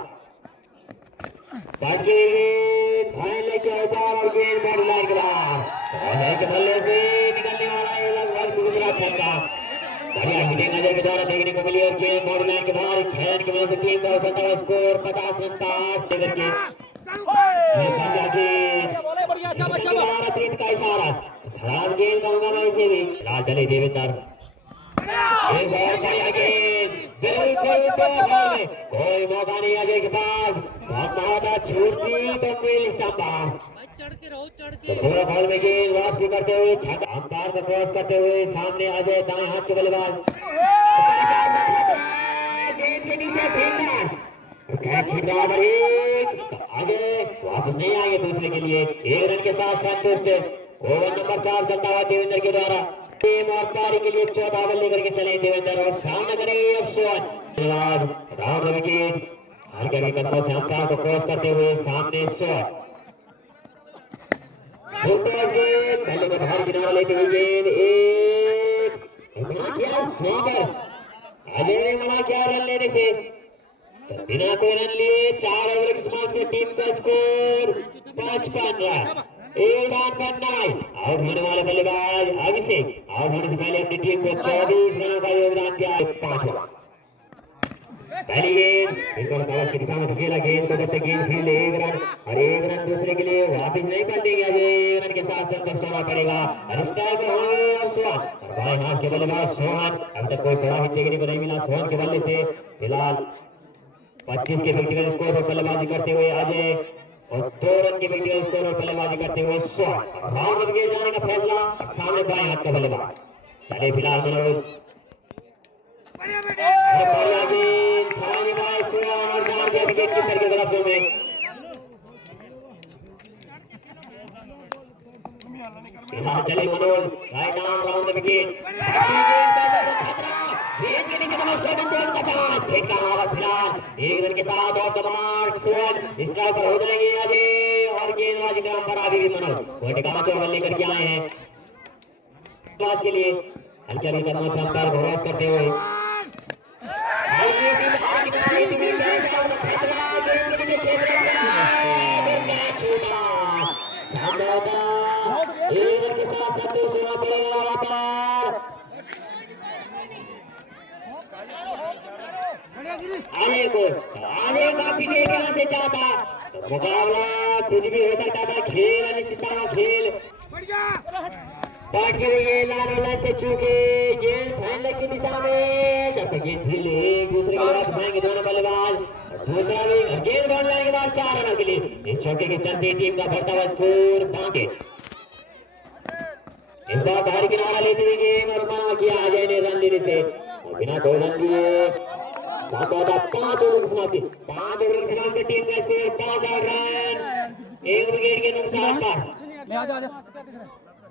फाइनल के ऊपर और गेंद बॉडी लाइन के बाहर के बल्ले से निकलने वाला है लगभग दूसरा छक्का बढ़िया हिटिंग अजय के द्वारा देखने को मिली और गेंद बॉडी लाइन के बाहर 6 रन की वजह से टीम का होता है स्कोर 50 रन का 8 करके बढ़िया शाबाश शाबाश टीम का इशारा खराब गेंद कहूंगा मैं इसे भी ला चले देवेंद्र एक और बढ़िया गेंद बिल्कुल कोई मौका नहीं अजय के पास संभावना छूटती तो मिल स्टंपा चढ़ के पूरा बॉल में गेंद वापसी करते हुए छक्का अंपायर को क्रॉस करते हुए सामने अजय दाएं हाथ के बल्लेबाज गेंद के नीचे फील्डर कैच छिड़ा अजय वापस नहीं आएंगे दूसरे के लिए 1 रन के साथ संतुष्ट ओवर नंबर 4 चलता हुआ देवेंद्र के द्वारा टीम और पारी के लिए 14 बल्ले करके चले देवेंद्र और सामना करेंगे अब सोहन राउंड विकेट हल्के हल्के कदमों से अंपायर को क्रॉस करते हुए सामने सोहन पहले में बाहर किनारा लेते हुए गेंद एक अजय ने मना किया रन लेने से बिना कोई रन लिए 4 ओवर की समाप्ति में टीम का स्कोर 55 रन एक रन पर नहीं आउट होने वाले बल्लेबाज अभिषेक आउट होने से पहले अपनी टीम को 24 रनों का योगदान दिया 5 पहली गेंद बिल्कुल कवच की दिशा में धकेला गेंद को जब तक गेंद फील्ड 1 रन और 1 रन दूसरे के लिए वापस नहीं कर देंगे अजय 1 रन के साथ संतुष्ट होना पड़ेगा और स्ट्राइकर होंगे और सोहन और बाएं हाथ के बल्लेबाज सोहन अब तक कोई बड़ा हिट देखने को नहीं मिला सोहन के बल्ले से फिलहाल 25 के व्यक्तिगत स्कोर पर बल्लेबाजी करते हुए अजय और 2 रन के व्यक्तिगत स्कोर पर बल्लेबाजी करते हुए सोहन राउंड में जाने का फैसला सामने बाएं हाथ का बल्लेबाज चले फिलहाल मनोज बढ़िया गेंद समाने वाले सोहन और जान के विकेट कीपर के तरफ में चले Manoj right arm round wicket गेंद के नीचे नमस्कार गोल का चांस छक्का मारा फिलहाल 1 रन के साथ of the mark Sohan striker हो जाएंगे अजय और गेंदबाजी ग्राम पर आगे भी मनोज छोटे का 5 ओवर लेकर के आए हैं आज के लिए हल्के हल्के कदमों से अंपायर को क्रॉस करते हुए आने का पीछे यहाँ से चाहता तो मुकाबला कुछ भी हो सकता था खेल अनिश्चितता का खेल बैठ के लिए लाल लाइन से चूके गेंद फाइनल की दिशा में जब तक गेंद फील्ड एक दूसरे के वापस आएंगे दोनों बल्लेबाज दूसरा भी गेंद बॉल लाने के बाद 4 रनों के लिए इस चौके के चलते टीम का बढ़ता हुआ स्कोर 5 इस बार बाहरी किनारा लेते हुए गेंद और मना किया अजय ने रन लेने से बिना 2 रन लिए 5 ओवर की समाप्ति 5 ओवर की समाप्ति टीम का स्कोर 5 रन 1 विकेट के नुकसान पर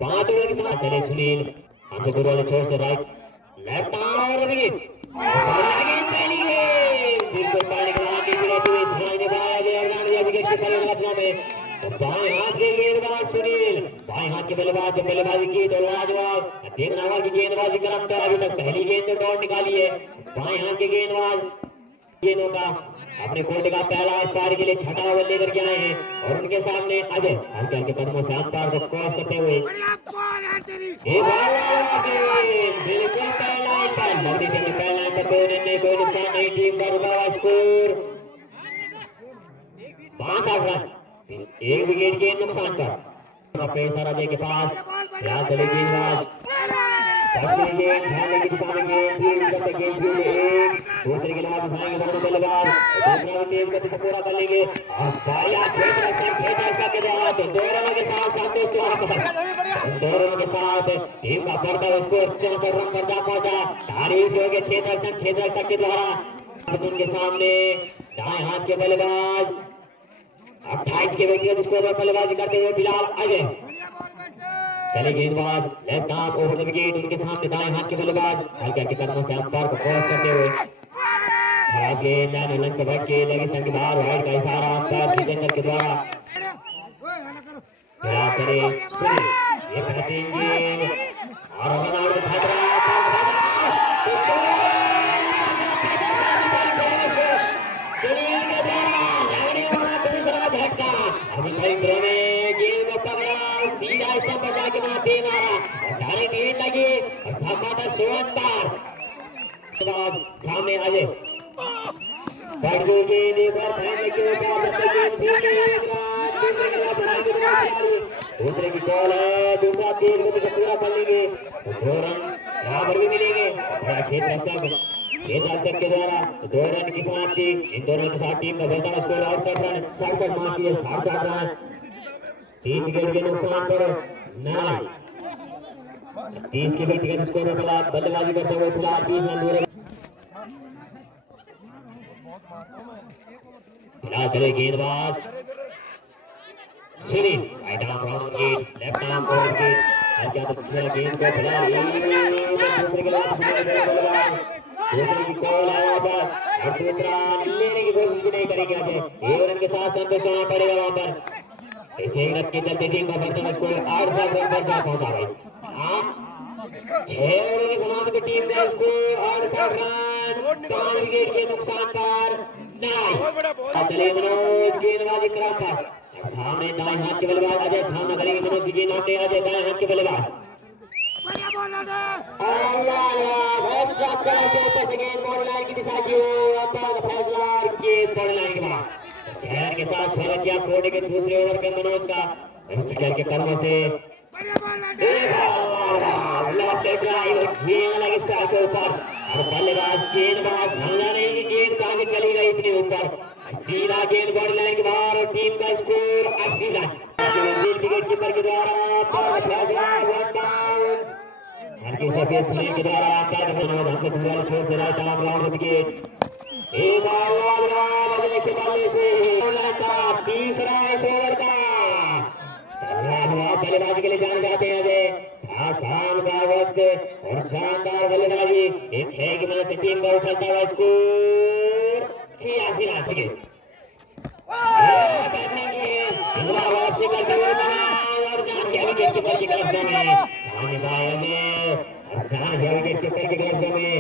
5 ओवर की समाप्ति चले सुनील अंतपुर वाले छोर से राइट लेफ्ट आर्म विकेट पहली गेंद बिल्कुल पानी के बाद रहते हुए समाज ने पाया गया और विकेट के पहले लफ्जों में बाएं हाथ के गेंदबाज सुनील बाएं हाथ के बल्लेबाज जब बल्लेबाजी की तो लाजवाब देखना हुआ कि गेंदबाजी क्रम तो अभी तक पहली गेंद तो दौड़ निकाली है बाएं हाथ के गेंदबाज गेंदों का अपने कोर्ट का पहला पारी के लिए 6वां ओवर लेकर के आए हैं और उनके सामने अजय हल्के हल्के कदमों से अंपायर को क्रॉस करते हुए बिल्कुल पहला पर लगती थी पहला पर कोई नुकसान नहीं टीम का रुका हुआ स्कोर 5 रन 1 विकेट के नुकसान पर पेसर अजय के पास यहाँ चले गेंदबाज गेंद खेलने की दिशा में गेंद करते गेंद दूसरे के लिए आएंगे दोनों बल्लेबाज दूसरा तेज गति से पूरा कर लेंगे और बढ़िया क्षेत्र के द्वारा तो 2 रनों के साथ संतोष तिवारी 2 रनों के साथ टीम का बढ़ता स्कोर 64 रन पर जा पहुंचा तारीफ होगी क्षेत्र के द्वारा उनके सामने दाएं हाथ के बल्लेबाज 28 के व्यक्तिगत स्कोर पर बल्लेबाजी करते हुए फिलहाल अजय चले गेंदबाज left arm over the wicket, उनके सामने दाएं हाथ के बल्लेबाज हल्के हल्के कदमों से अंपायर को क्रॉस करते हुए खराब गेंद लाइन से भटके लेग स्टंप के बाहर वाइड का इशारा अंपायर जितेंद्र के द्वारा। चले ये बेहतरीन गेंद और रन आउट खतरा अभी गेंद को पकड़ा सीधा स्टंप पर जाके मारते मारा और डायरेक्ट हिट लगी और सामने सुवंतर सामने आए पटू गेंद एक बार फैलने के ऊपर दूसरे की बॉल है, दूसरा तेज गति से पूरा कर लेंगे तो 2 रन बराबर भी मिलेंगे। बड़ा क्षेत्र के द्वारा 2 रन की समाप्ति। इन दोनों के साथ टीम का बेहतर स्कोर 68 रन 67 माफ किए 67 रन। 3 विकेट के नुकसान पर 30 के व्यक्तिगत स्कोर के बाद बल्लेबाजी करते हुए फिलहाल 30 रन दूर। चले गेंदबाज Sunil right arm round wicket left arm over wicket क्या तो गेंद को फिलहाल दूसरे के बाद दूसरे की कॉल आया पर और दूसरा लेने की कोशिश भी नहीं करेंगे। आज एक रन के साथ संतोष होना पड़ेगा वहां पर। ऐसे ही रन के चलते टीम का बेहतर स्कोर 8 रन पर जा पहुंचा भाई। 6 ओवर की समाप्ति में टीम का स्कोर 8 रन 5 विकेट के नुकसान पर नहीं। चले मनोज गेंदबाजी कराता सामने दाएं हाथ के बल्लेबाज अजय सामना करेंगे मनोज की गेंद आते अजय दाएं हाथ के बल्लेबाज की दिशा की फैसला गेंद बॉर्डर लाइन के बाद शहर के साथ स्वागत किया कोर्ट के दूसरे ओवर के मनोज का के कर्मों से के ऊपर और बल्लेबाज गेंदबाज सामना नहीं की गेंद कहां चली गई इतनी ऊपर सीधा गेंद बॉर्डर लाइन के बाहर और टीम का स्कोर 80 रन। विकेट कीपर के द्वारा फैसला वन डाउन के द्वारा छोर से राइट आर्म राउंड विकेट एक के बल्ले से तीसरा ओवर का बल्लेबाजी के लिए जाने जाते हैं अजय आसान का वक्त और शानदार बल्लेबाजी 6 की मदद से टीम का उछलता हुआ स्कोर 86 रन विकेट वापसी करते हुए और जान गया विकेट कीपर की कब्जे में सामने बाएं में जान गया विकेट कीपर के कब्जे में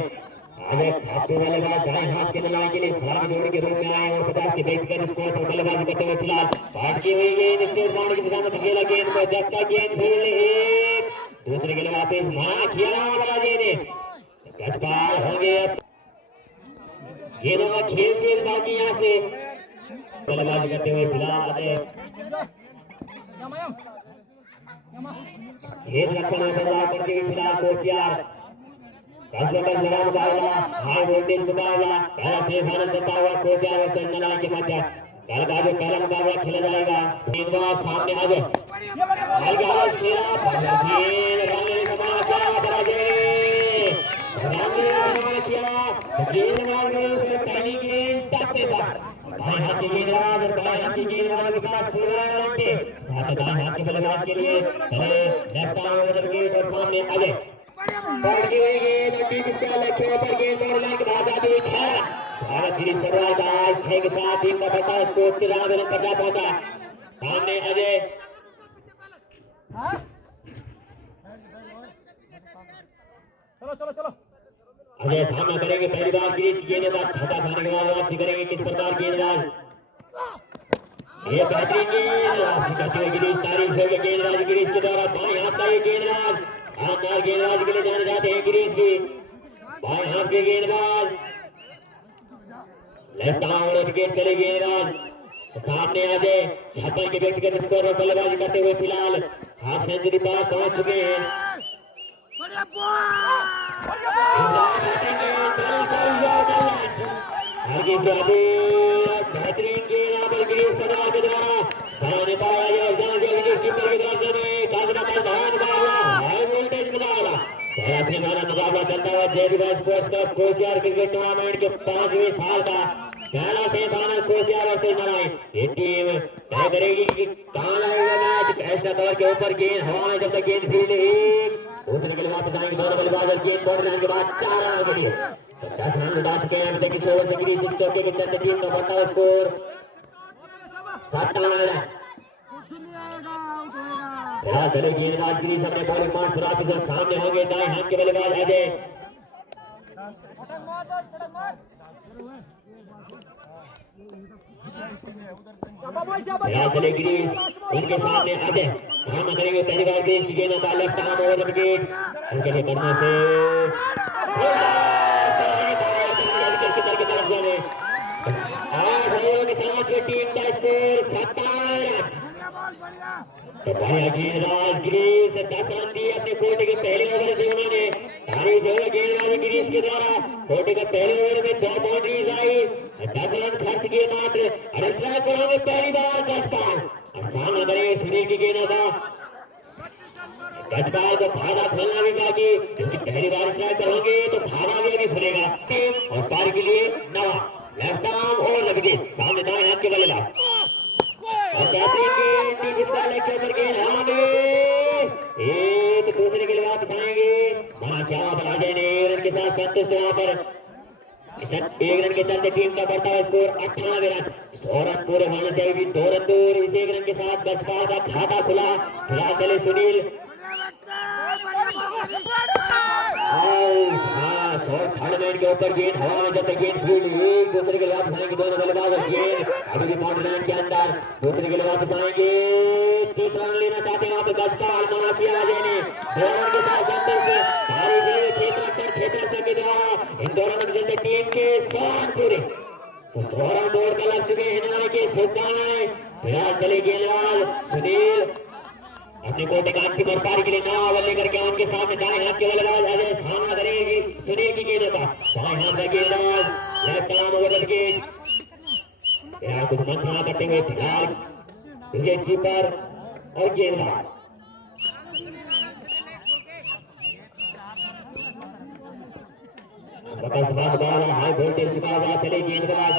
आगे खाते बल्लेबाज दाएं हाथ के बल्ले के लिए सलामी जोड़ी के रूप में आए और 50 के व्यक्तिगत स्कोर पर बल्लेबाजी करते हुए फिलहाल पार्टी हुई गेंद स्टेट बाउंड्री की दिशा में धकेला गेंद को जब तक गेंद फील्ड एक दूसरे के लिए वापस मना किया बल्लेबाजी ने गजबार होंगे गेंदों का खेल से एक बार की यहां से बल्लेबाजी करते हुए फिलहाल खेल रक्षण में बदलाव करते हुए फिलहाल कोच यार 10 नंबर लगा मुकाबला हाई वोल्टेज मुकाबला पहला सेमीफाइनल चलता हुआ कोच यार वर्सेस नलाई के मध्य कल का जो पहला मुकाबला खेला जाएगा गेंदबाज सामने आ जाए गेंद रनने का मार क्या बराजे रनने किया गेंदबाज ने उसे पहली गेंद टप पे था बाएं हाथ के गेंदबाज और बाएं हाथ के गेंदबाज विकास थोड़ा लंबे साथ दाएं हाथ के बल्लेबाज के लिए चले लेफ्ट आर्म ओवर विकेट और सामने अजय बॉल की हुई गेंद और टीम इसका लेफ्ट ऊपर गेंद बॉर्डर लाइन के बाहर जाती हुई 6 स्वागत गिरीश पटवाल का 6 के साथ टीम का बेहतर स्कोर 13 रन पर जा पहुंचा सामने अजय चलो अजय सामना करेंगे पहली बार गिरीश की गेंदबाज छक्का खाने के बाद वापसी करेंगे किस प्रकार गेंदबाज ये बेहतरीन गेंद वापसी करते हुए गिरीश तारीफ होगी गेंदबाज गिरीश के द्वारा बाएं हाथ का ये गेंदबाज शानदार गेंदबाज के लिए जाने जाते हैं गिरीश भी बाएं हाथ के गेंदबाज लेफ्ट आर्म विकेट चले गेंदबाज सामने अजय 56 के व्यक्तिगत स्कोर पर बल्लेबाजी करते हुए फिलहाल हाफ सेंचुरी पार पहुंच चुके हैं बेहतरीन गेंद यहाँ पर गिरीश पटवाल के द्वारा सराहनीय पाया विकेट कीपर के दर्जे में हाई वोल्टेज मुकाबला पहला सेमीफाइनल मुकाबला चलता हुआ जेबीबाई स्पोर्ट्स कप कोचियार क्रिकेट टूर्नामेंट के 5वें साल का पहला सेमीफाइनल क्रोएशिया वर्सेस नारायण। ये टीम तय करेगी कि कहां जाएगा मैच। एक्स्ट्रा कवर के ऊपर गेंद हवा में, जब तक गेंद फील्ड एक दूसरे के लिए वापस आएंगे दोनों बल्लेबाज और गेंद बॉर्डर लाइन के बाद 4 रन के लिए 10 रन उड़ा चुके हैं अभी तक इस ओवर से। इस चौके के चलते टीम का बढ़ता हुआ स्कोर 57 रन। चले गेंदबाज ग्रीस अपने बॉलिंग पांच पर वापस और सामने होंगे दाएं हाथ के बल्लेबाज अजय। चले ग्रीस उनके सामने अजय सामना करेंगे पहली बार ग्रीस की गेंद का लेफ्ट आर्म ओवर विकेट उनके लिए करने से टीम का स्कोर 57 रन। गेंदबाज गिरीश 10 रन दिए अपने कोटे के पहले ओवर से। उन्होंने तारीफ है गेंदबाजी गिरीश के द्वारा। कोटे के पहले ओवर में 2 बाउंड्रीज आई, 10 रन खर्च किए मात्र। और स्ट्राइक पर होंगे पहली बार गजपाल और सामना करेंगे सुनील की गेंदों का। गजपाल को फायदा खोलना भी बाकी, क्योंकि पहली बार स्ट्राइक पर होंगे तो फायदा भी खुलेगा टीम और पार के लिए नवा लेफ्ट आर्म और लगे सामने दाएं हाथ के बल्लेबाज एक दूसरे के लिए वापस आएंगे। माना क्या अजय ने रन के साथ संतुष्ट वहां पर 1 रन के चलते टीम का बढ़ता हुआ स्कोर 98 रन। 100 रन पूरे होने से अभी 2 रन दूर। इस 1 रन के साथ गजपाल का खाता खुला। फिलहाल चले सुनील थर्ड मैन के ऊपर गेंद हवा में, जब तक गेंद फील्ड एक दूसरे के लिए वापस आएंगे दोनों बल्लेबाज और गेंद अभी भी बाउंड्री लाइन के अंदर दूसरे के लिए वापस आएंगे। 3 रन लेना चाहते हैं वहां पे गजपाल। मना किया अजय ने 2 रन के साथ क्षेत्र के द्वारा इन 2 रन के चलते टीम के 100 रन पूरे। तो 100 रन बोर्ड का लग चुके हैं नवाई के शुभकामनाएं। फिलहाल चले गेंदबाज सुनील अपने कोटे का अंतिम और पारी के लिए नवा ओवर लेकर के उनके सामने दाएं हाथ के बल्लेबाज अजय सामना करेंगे सुनील की गेंद का। दाएं हाथ का गेंदबाज लेफ्ट आर्म ओवर विकेट। फिलहाल कुछ मंत्रणा करते हुए फिलहाल विकेट कीपर और गेंदबाज हाई वोल्टेज मुकाबला। चले गेंदबाज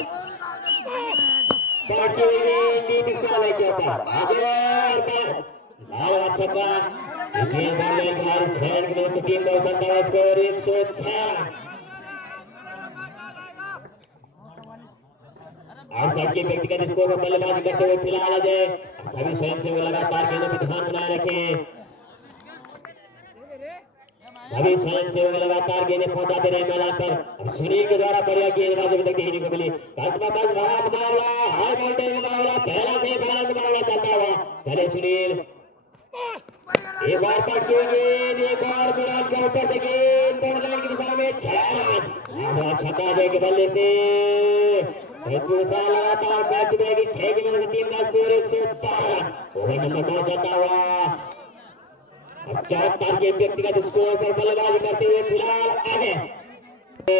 छक्का टीम का चलता है स्कोर 106। और सबके व्यक्तिगत स्कोर पर बल्लेबाजी करते हुए फिलहाल अजय सभी स्वयंसेवक लगातार गेंदों पर ध्यान बनाए रखें। सभी स्वयंसेवक लगातार गेंदें पहुंचाते रहे मैदान पर। सुनील के द्वारा बढ़िया गेंदबाजी अभी तक देखने को मिली। बस भरा मुकाबला, हाई वोल्टेज मुकाबला, पहला से पहला मुकाबला चलता हुआ। चले सुनील एक बार पट के गेंद, एक और मैदान के ऊपर से गेंद बॉर्डर लाइन की दिशा में 6 रन। छक्का अजय के बल्ले से दूसरा लगातार बैक टू बैक 6 की मदद से टीम का स्कोर 112 रन। ओवर नंबर 9 चलता हुआ। 74 के व्यक्तिगत स्कोर पर बल्लेबाजी करते हुए फिलहाल आगे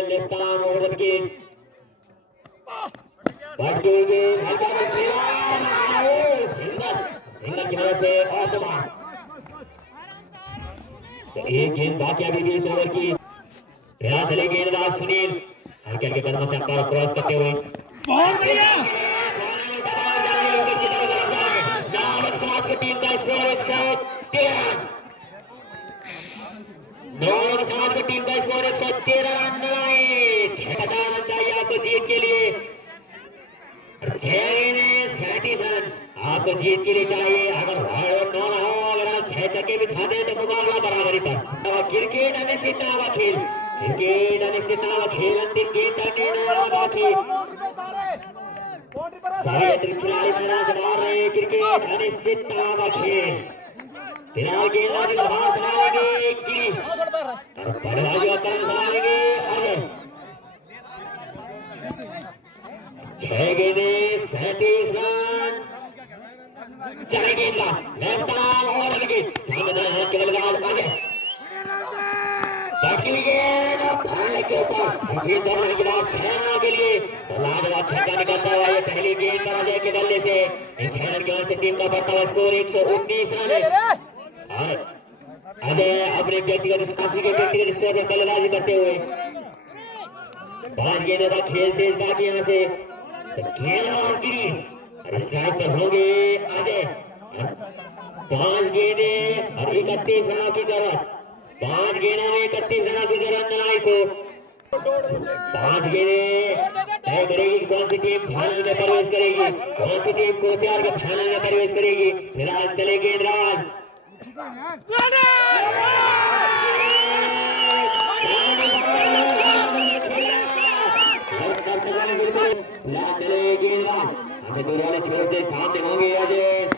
left arm over wicket bat के गेंद हल्का सिंगल की वजह से और दबा। तो एक गेंद बाकी अभी भी इस ओवर की। यहां चले गेंदबाज सुनील हल्के हल्के कदमों से अंपायर क्रॉस करते हुए बहुत बढ़िया समाज की टीम का स्कोर 113 रन। नौ समाज की टीम का स्कोर 113 रन। 50 रन चाहिए आपको जीत के लिए। 37 रन आपको जीत के लिए चाहिए। अगर नौ ना हो, अगर आप 6 छक्के भी खाते हैं तो मुकाबला बराबरी पर। क्रिकेट अनिश्चित नावा खेल, क्रिकेट अनिश्चित नावा खेल। अंतिम गेंद बाकी सारे खिलाड़ी मैदान से बाहर रहे। क्रिकेट अनिश्चित नावा खेल। फिलहाल गेंदबाजी का भार संभालेंगे गिरीश, बल्लेबाजी का काम संभालेंगे अजय। 6 गेंदें 37 रन। चले गेंदबाज लेफ्ट आर्म और विकेट सामने दाएं हाथ के बल्लेबाज अजय। बैटिंग गेंद भागने के ऊपर गेंद दौड़ने के बाद 6 रन के लिए लाजवाब छक्का निकलता हुआ। ये पहली गेंद पर अजय के बल्ले से 6 रन की वजह से टीम का बढ़ता हुआ स्कोर 119 रन। और अजय अपने व्यक्तिगत स्कोर पर बल्लेबाजी करते हुए 5 गेंदों का खेल शेष बाकी। यहाँ से खेल और गिरीश स्ट्राइक पर होंगे अजय। 5 गेंदे और 31 रनों की जरूरत। 5 गेंदों में 31 रनों की जरूरत नलाई को। 5 गेंदे तय करेगी कौन सी टीम फाइनल में प्रवेश करेगी, कौन सी टीम कोचियार के फाइनल में प्रवेश करेगी। फिलहाल चले गेंदबाज चले गेंदबाज छोर से सामने होंगे अजय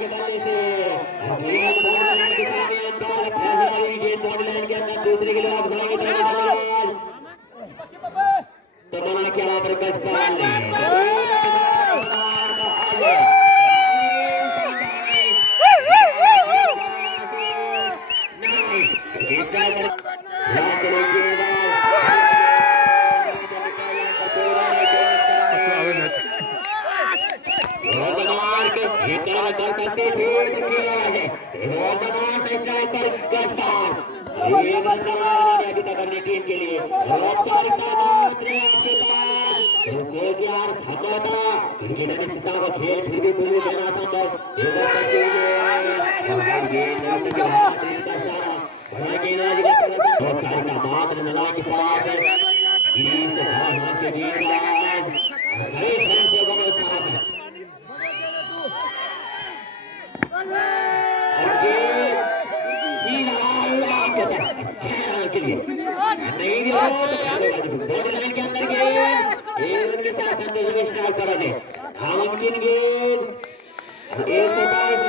के बल्ले से गेंद के अंदर दूसरे के लिए वापस आएंगे तो मना किया पर कस्पाल अभी तक अपनी टीम के लिए खेल फिर भी पूरी देना संभव मात्र नला के पास के लिए नहीं लाइन के अंदर गेंद उनके साथ संदेश स्टार्ट करा दे नामुमकिन गेंद 122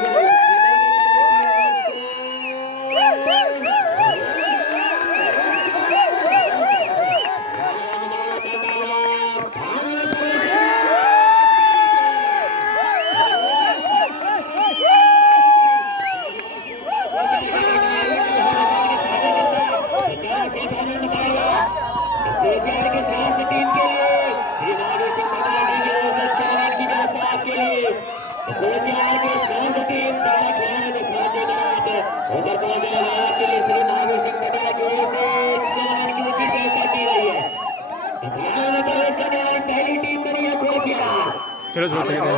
चलो चलो ठीक है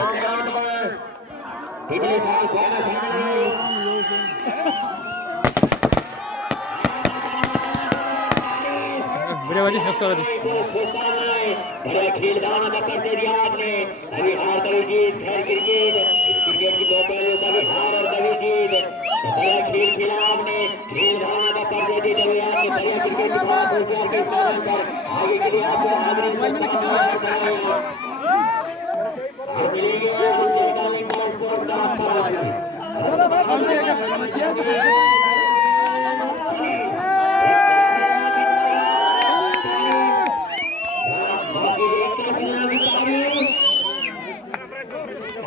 पिछले साल क्वार्टर फाइनल बढ़िया बाजी नमस्कार जी बड़े खेलदानों का परिचय दिया आपने। कभी हार कभी जीत खैर क्रिकेट की दो पहलू कभी हार और कभी जीत बड़ा खेल खेला आपने। खेलदानों का परिचय देते हुए आपने बढ़िया क्रिकेट की बात होशियार के स्थान पर आगे के लिए आपको आगे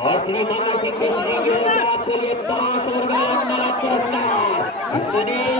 और श्री मानव सिंह आपको ये 5 ओवर का पुरस्कार सुनील